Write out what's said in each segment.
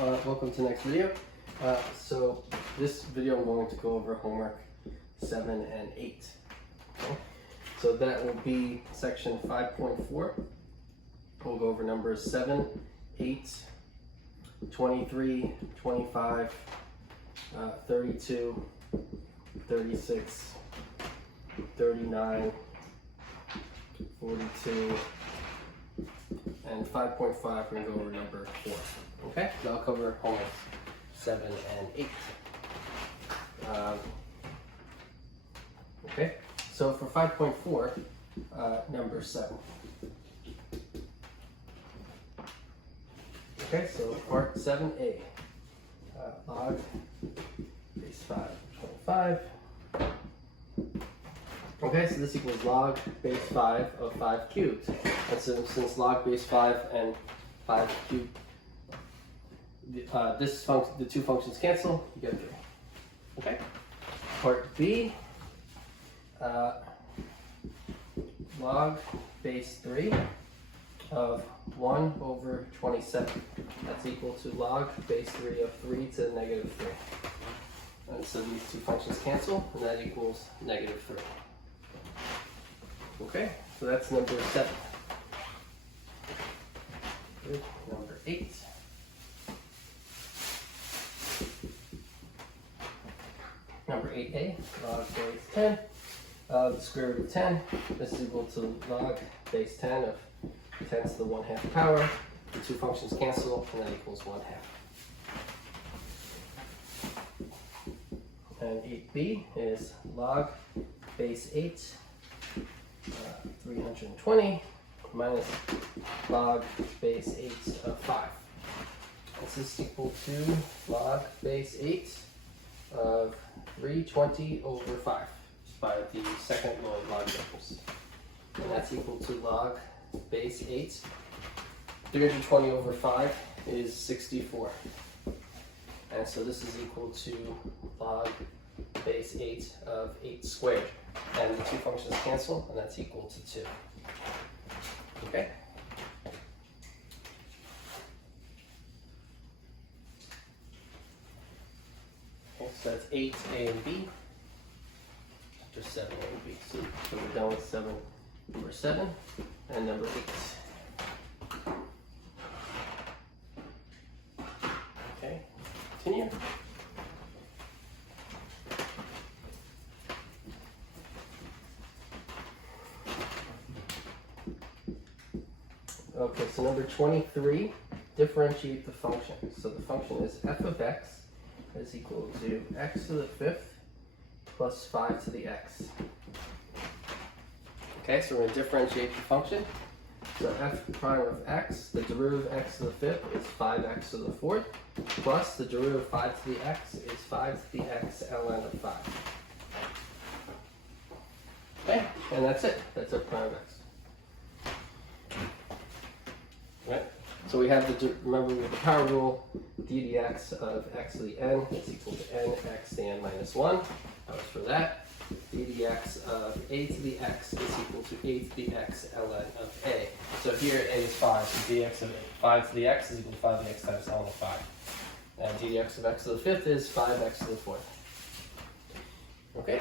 Welcome to the next video. So this video I'm going to go over homework 7 and 8. Okay? So that will be section 5.4. We'll go over numbers 7, 8, 23, 25, 32, 36, 39, 42, and 5.5, we're going to go over number 4. Okay, so I'll cover homework 7 and 8. Okay, so for 5.4, number 7. Okay, so part 7a, log base 5, 25. Okay, so this equals log base 5 of 5 cubed. And so since log base 5 and 5 cubed, the two functions cancel, you get 3. Okay. Part B, log base 3 of 1 over 27. That's equal to log base 3 of 3 to the negative 3. And so these two functions cancel, and that equals negative 3. Okay, so that's number 7. Good. Number 8. Number 8a, log base 10 of the square root of 10. This is equal to log base 10 of 10 to the 1/2 power. The two functions cancel, and that equals 1/2. And 8b is log base 8, 320 minus log base 8 of 5. This is equal to log base 8 of 320 over 5 by the second law of logarithms. And that's equal to log base 8. 320 over 5 is 64. And so this is equal to log base 8 of 8 squared. And the two functions cancel, and that's equal to 2. Okay? Okay, so that's 8a and b. After 7a and b. So we're done with number 7 and number 8. Okay, continue. Okay, so number 23, differentiate the function. So the function is f of x is equal to x to the 5th plus 5 to the x. Okay, so we're going to differentiate the function. So f prime of x, the derivative of x to the 5th is 5x to the 4th, plus the derivative of 5 to the x is 5 to the x ln of 5. Okay, and that's it. That's f prime of x. Right? So we have remember with the power rule, d dx of x to the n is equal to n x to the n minus 1. That was for that. d dx of a to the x is equal to a to the x ln of a. So here a is 5, so dx of 5 to the x is equal to 5 to the x times ln of 5. And d dx of x to the 5th is 5x to the 4th. Okay?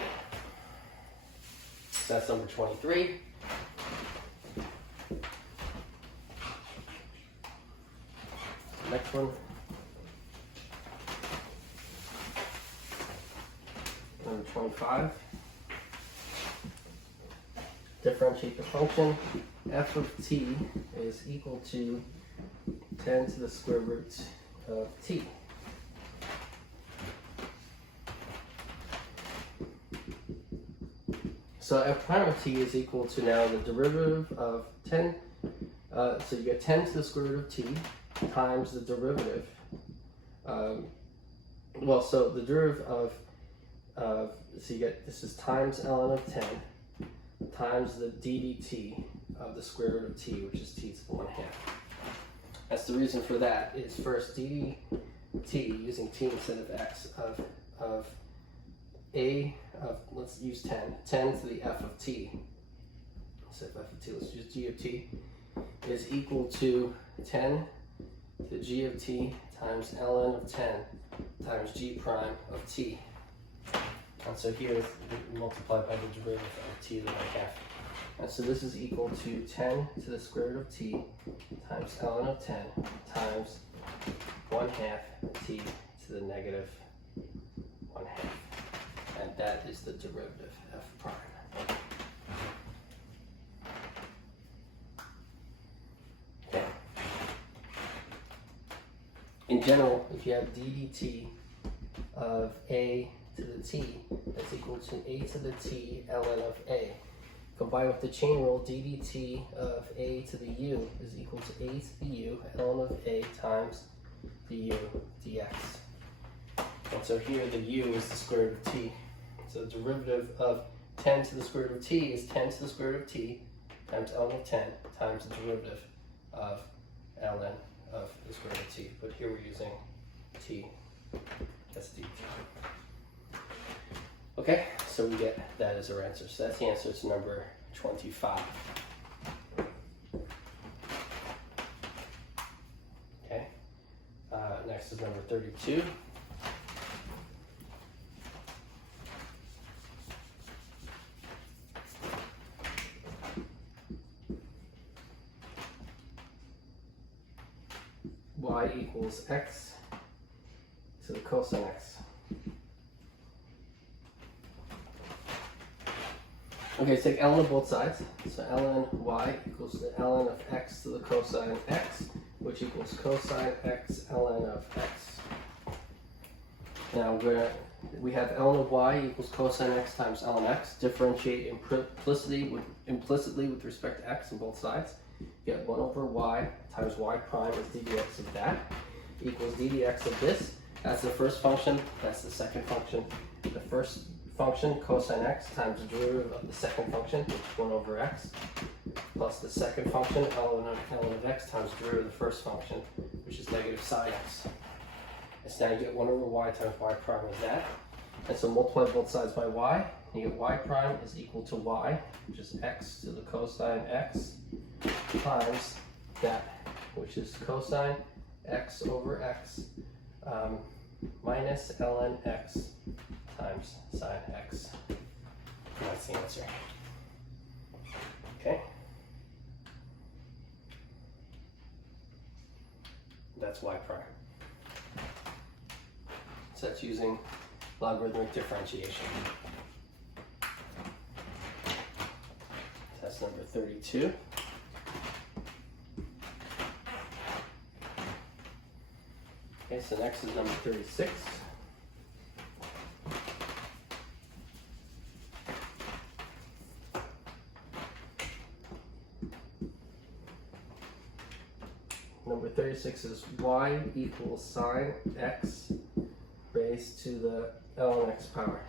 So that's number 23. Next one. Number 25. Differentiate the function. F of t is equal to 10 to the square root of t. So f prime of t is equal to now the derivative of 10. So you get 10 to the square root of t times the derivative. So the derivative of, so you get, this is times ln of 10 times the d dt of the square root of t, which is t to the 1/2. That's the reason for that is first d dt using t instead of x of a of, let's use 10 to the f of t. Instead of f of t, let's use g of t is equal to 10 to g of t times ln of 10 times g prime of t. And so here is multiplied by the derivative of t to the 1/2. And so this is equal to 10 to the square root of t times ln of 10 times 1/2 t to the negative 1/2. And that is the derivative f prime. Okay. In general, if you have d dt of a to the t, that's equal to a to the t ln of a. Combined with the chain rule, d dt of a to the u is equal to a to the u ln of a times the u dx. And so here the u is the square root of t. So the derivative of 10 to the square root of t is 10 to the square root of t times ln of 10 times the derivative of ln of the square root of t. But here we're using t as dt. Okay, so we get that as our answer. So that's the answer to number 25. Okay, next is number 32. Y equals x to the cosine x. Okay, so take ln of both sides. So ln y equals the ln of x to the cosine x, which equals cosine x ln of x. Now we have ln of y equals cosine x times ln x. Differentiate implicitly with respect to x on both sides. Get 1 over y times y prime is d dx of that equals d dx of this. That's the first function. That's the second function. The first function, cosine x, times the derivative of the second function, which is 1 over x, plus the second function, ln of x, times the derivative of the first function, which is negative sine x. And so now you get 1 over y times y prime is that. And so multiply both sides by y, and you get y prime is equal to y, which is x to the cosine x, times that, which is cosine x over x minus ln x times sine x. That's the answer. Okay? That's y prime. So that's using logarithmic differentiation. That's number 32. Okay, so next is number 36. Number 36 is y equals sine x raised to the ln x power.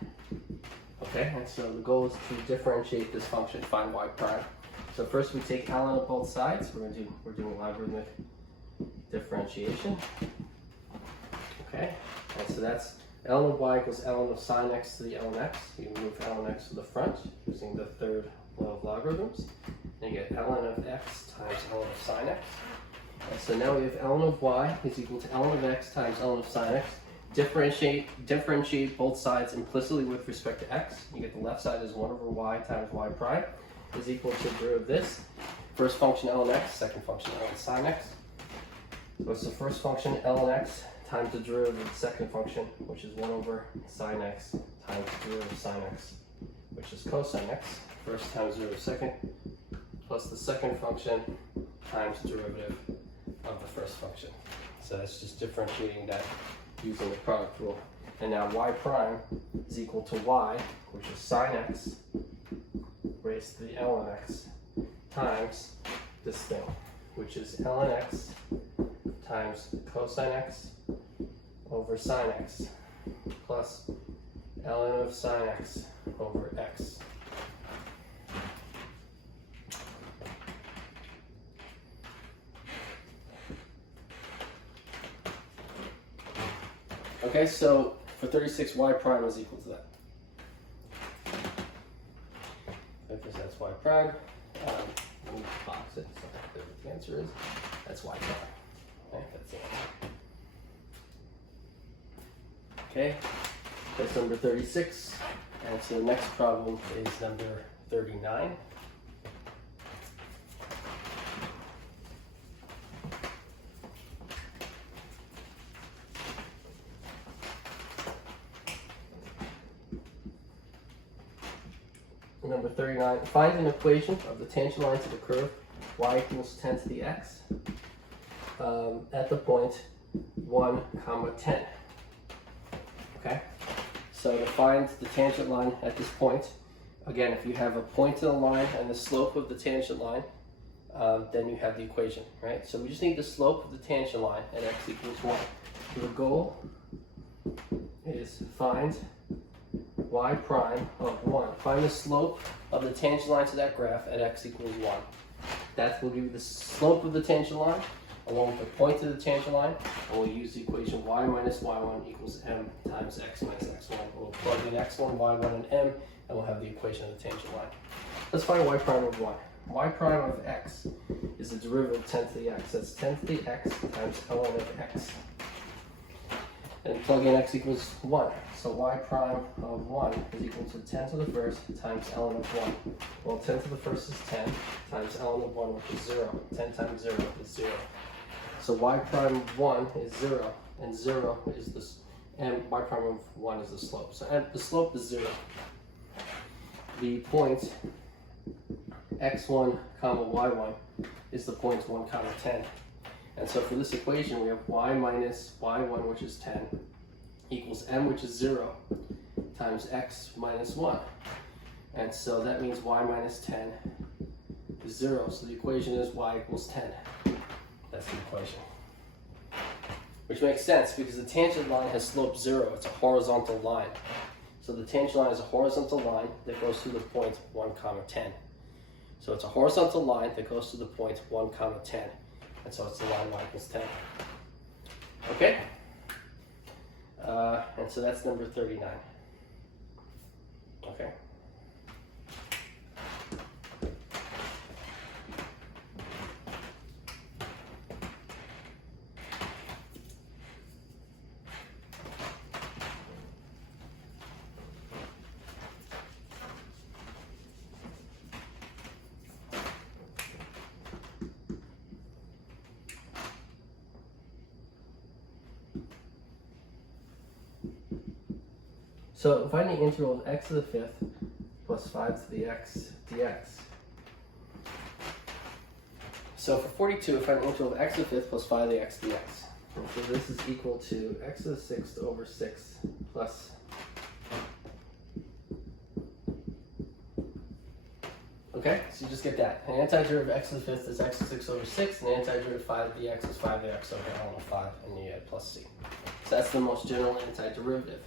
Okay, and so the goal is to differentiate this function, find y prime. So first we take ln of both sides. We're doing logarithmic differentiation. Okay, and so that's ln of y equals ln of sine x to the ln x. You move ln x to the front using the third law of logarithms. And you get ln of x times ln of sine x. And so now we have ln of y is equal to ln of x times ln of sine x. Differentiate both sides implicitly with respect to x. You get the left side is 1 over y times y prime is equal to the derivative of this. First function ln x, second function ln sine x. So it's the first function ln x times the derivative of the second function, which is 1 over sine x times the derivative of sine x, which is cosine x. First times derivative of second, plus the second function times the derivative of the first function. So that's just differentiating that using the product rule. And now y prime is equal to y, which is sine x raised to the ln x, times this thing, which is ln x times cosine x over sine x, plus ln of sine x over x. Okay, so for 36, y prime is equal to that. Because that's y prime. Let me box it so I know what the answer is. That's y prime. Okay, that's the answer. Okay, that's number 36. And so the next problem is number 39. Number 39, find an equation of the tangent line to the curve y equals 10 to the x at the point 1, 10. Okay, so to find the tangent line at this point, again, if you have a point in the line and the slope of the tangent line, then you have the equation, right? So we just need the slope of the tangent line at x equals 1. So the goal is find y prime of 1. Find the slope of the tangent line to that graph at x equals 1. That will give you the slope of the tangent line along with the point of the tangent line, and we'll use the equation y minus y1 equals m times x minus x1. We'll plug in x1, y1, and m, and we'll have the equation of the tangent line. Let's find y prime of 1. Y prime of x is the derivative of 10 to the x. That's 10 to the x times ln of x. And plug in x equals 1. So y prime of 1 is equal to 10 to the first times ln of 1. Well, 10 to the first is 10 times ln of 1, which is 0. 10 times 0 is 0. So y prime of 1 is 0, and 0 is this, and y prime of 1 is the slope. So the slope is 0. The point x1, y1 is the point 1, 10. And so for this equation, we have y minus y1, which is 10, equals m, which is 0, times x minus 1. And so that means y minus 10 is 0. So the equation is y equals 10. That's the equation. Which makes sense because the tangent line has slope 0. It's a horizontal line. So the tangent line is a horizontal line that goes through the point 1, 10. So it's a horizontal line that goes to the point 1, 10. And so it's the line y equals 10. Okay? And so that's number 39. Okay? So find the integral of x to the 5th plus 5 to the x dx. So for 42, find the integral of x to the 5th plus 5 to the x dx. And so this is equal to x to the 6th over 6 plus. Okay, so you just get that. An antiderivative of x to the 5th is x to the 6th over 6, and the antiderivative of 5 to the x is 5 to the x over ln of 5, and you add plus c. So that's the most general antiderivative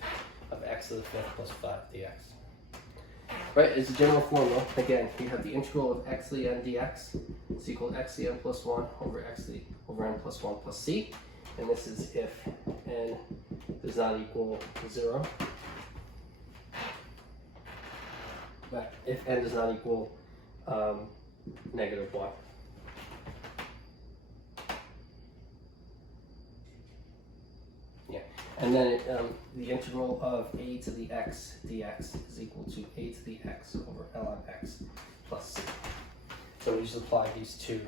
of x to the 5th plus 5 dx. Right, it's a general formula. Again, you have the integral of x to the n dx is equal to x to the n plus 1 over x to the over n plus 1 plus c. And this is if n does not equal 0. But if n does not equal negative 1. Yeah. And then the integral of a to the x dx is equal to a to the x over ln x plus c. So we just apply these two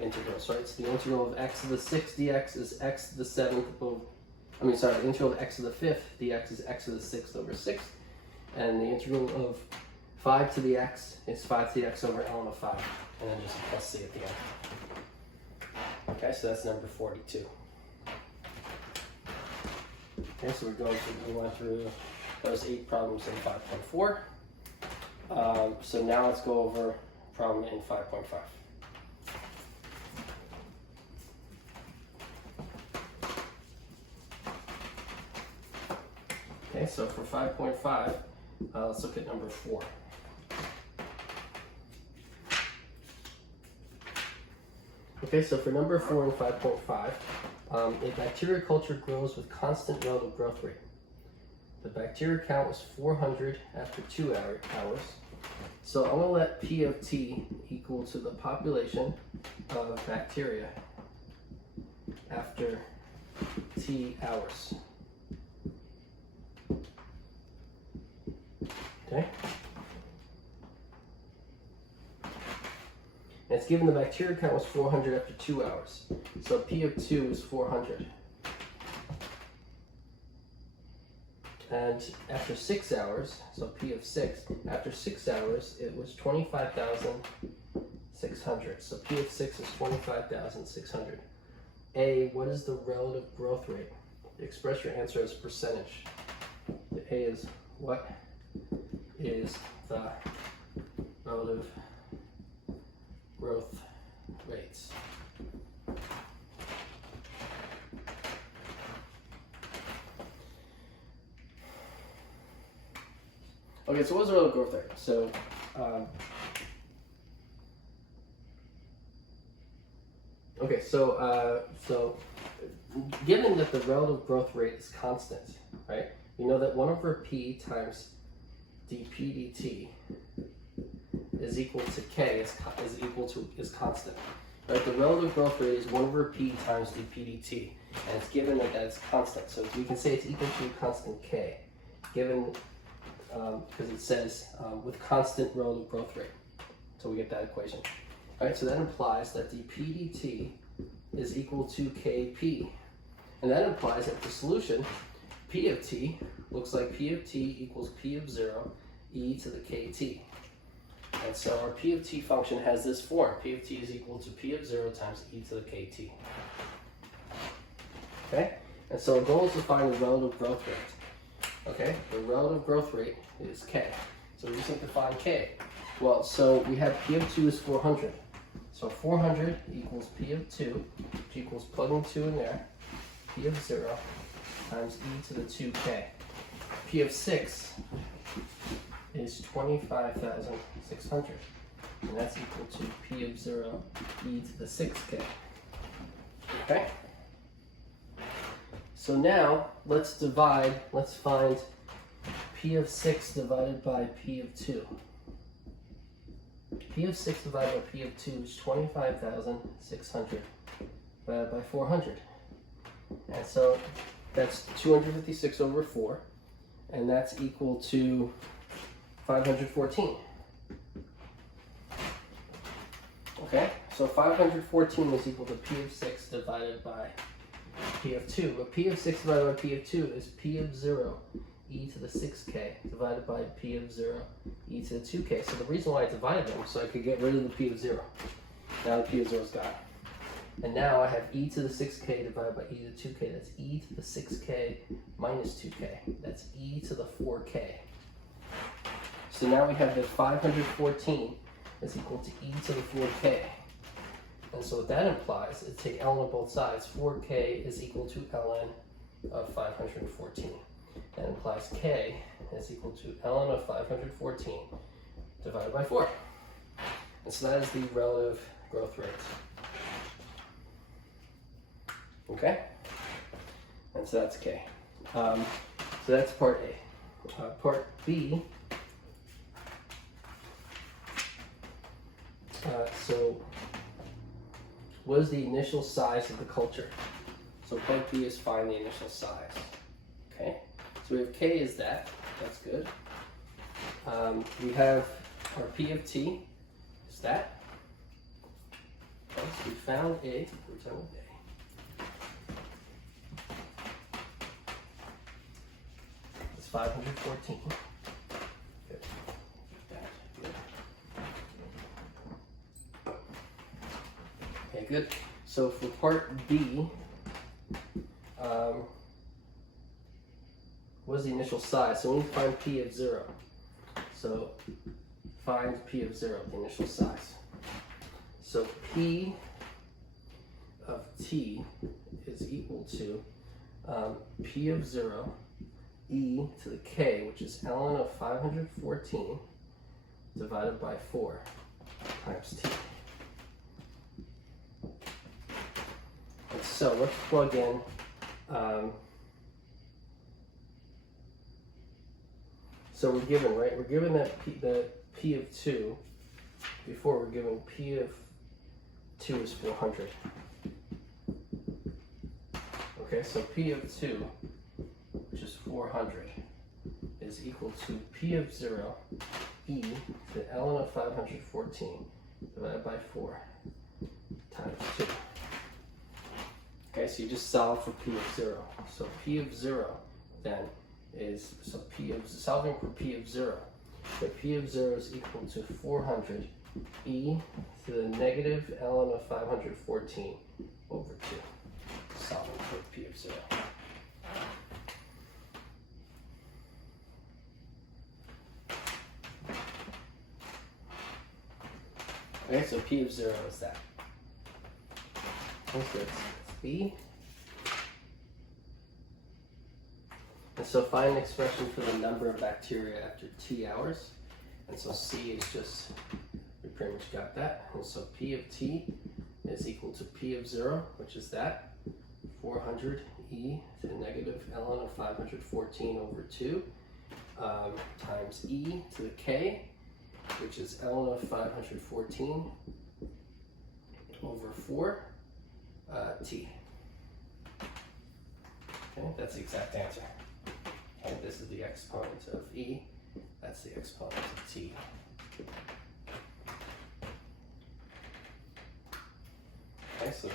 integrals, right? So the integral of x to the 6th dx is x to the 7th over, the integral of x to the 5th dx is x to the 6th over 6. And the integral of 5 to the x is 5 to the x over ln of 5. And then just a plus c at the end. Okay, so that's number 42. Okay, so we went through those 8 problems in 5.4. So now let's go over a problem in 5.5. Okay, so for 5.5, let's look at number 4. Okay, so for number 4 in 5.5, a bacteria culture grows with constant relative growth rate. The bacteria count was 400 after 2 hours. So I'm going to let P of T equal to the population of bacteria after t hours. Okay? And it's given the bacteria count was 400 after 2 hours. So P of 2 is 400. And after 6 hours, so P of 6, after 6 hours, it was 25,600. So P of 6 is 25,600. A, what is the relative growth rate? Express your answer as percentage. The A is, what is the relative growth rates? Okay, so what's the relative growth rate? So, so given that the relative growth rate is constant, right? You know that 1 over P times dp dt is equal to K is constant. Right? The relative growth rate is 1 over P times dp dt, and it's given that that's constant. So we can say it's equal to constant K, given because it says with constant relative growth rate. So we get that equation. All right, so that implies that dp dt is equal to Kp. And that implies that the solution, P of t, looks like P of t equals P of 0 e to the kt. And so our P of t function has this form. P of t is equal to P of 0 times e to the kt. Okay? And so our goal is to find the relative growth rate. Okay? The relative growth rate is k. So we just need to find k. Well, so we have P of 2 is 400. So 400 equals P of 2, which equals plugging 2 in there, P of 0 times e to the 2k. P of 6 is 25,600, and that's equal to P of 0 e to the 6k. Okay? So now let's find P of 6 divided by P of 2. P of 6 divided by P of 2 is 25,600 divided by 400. And so that's 256 over 4, and that's equal to 514. Okay, so 514 is equal to P of 6 divided by P of 2. But P of 6 divided by P of 2 is P of 0 e to the 6k divided by P of 0 e to the 2k. So the reason why I divided them so I could get rid of the P of 0. Now the P of 0 is gone. And now I have e to the 6k divided by e to the 2k. That's e to the 6k minus 2k. That's e to the 4k. So now we have that 514 is equal to e to the 4k. And so what that implies is take ln on both sides. 4k is equal to ln of 514. That implies k is equal to ln of 514 divided by 4. And so that is the relative growth rate. Okay? And so that's k. So that's part A. Part B, so what is the initial size of the culture? So part B is find the initial size. Okay? So we have K is that. That's good. We have our P of T is that. Okay, so we found A. We're done with A. It's 514. Good. Good. Okay, good. So for part B, what is the initial size? So we need to find P of 0. So find P of 0, the initial size. So P of T is equal to P of 0 e to the k, which is ln of 514 divided by 4 times t. And so let's plug in so we're given, right? We're given that the P of 2 before. We're given P of 2 is 400. Okay, so P of 2, which is 400, is equal to P of 0, e to ln of 514 divided by 4 times 2. Okay, so you just solve for P of 0. So P of 0 then is, solving for P of 0. So P of 0 is equal to 400 e to the negative ln of 514 over 2. Solving for P of 0. Okay, so P of 0 is that. Okay, so it's B. And so find an expression for the number of bacteria after T hours. And so C is just, we pretty much got that. And so P of T is equal to P of 0, which is that, 400 e to the negative ln of 514 over 2, times e to the k, which is ln of 514 over 4 t. Okay, that's the exact answer. And this is the exponent of e, that's the exponent of t. Okay, so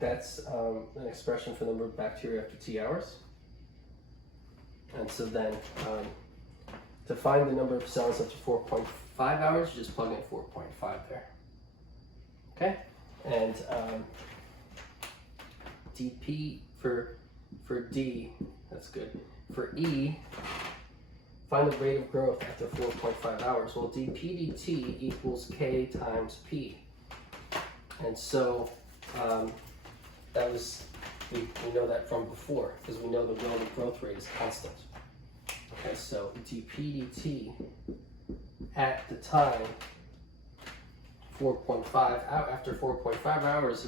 that's an expression for the number of bacteria after T hours. And so then, to find the number of cells up to 4.5 hours, you just plug in 4.5 there. Okay? And dP for D, that's good. For E, find the rate of growth after 4.5 hours. Well, dP dt equals K times P. And so that was, we know that from before, because we know the relative growth rate is constant. Okay, so dP dt at the time 4.5, after 4.5 hours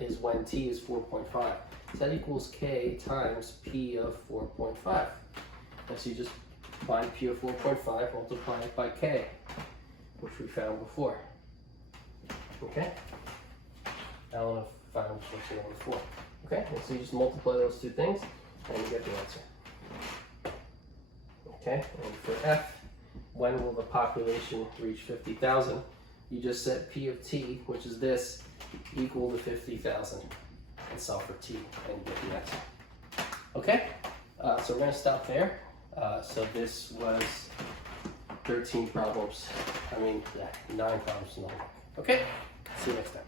is when T is 4.5. So that equals K times P of 4.5. And so you just find P of 4.5, multiply it by K, which we found before. Okay? ln of 514 over 4. Okay, and so you just multiply those two things and you get the answer. Okay, and for F, when will the population reach 50,000? You just set P of T, which is this, equal to 50,000, and solve for T, and you get the answer. Okay, so we're going to stop there. So this was 13 problems, 9 problems in the homework. Okay, see you next time.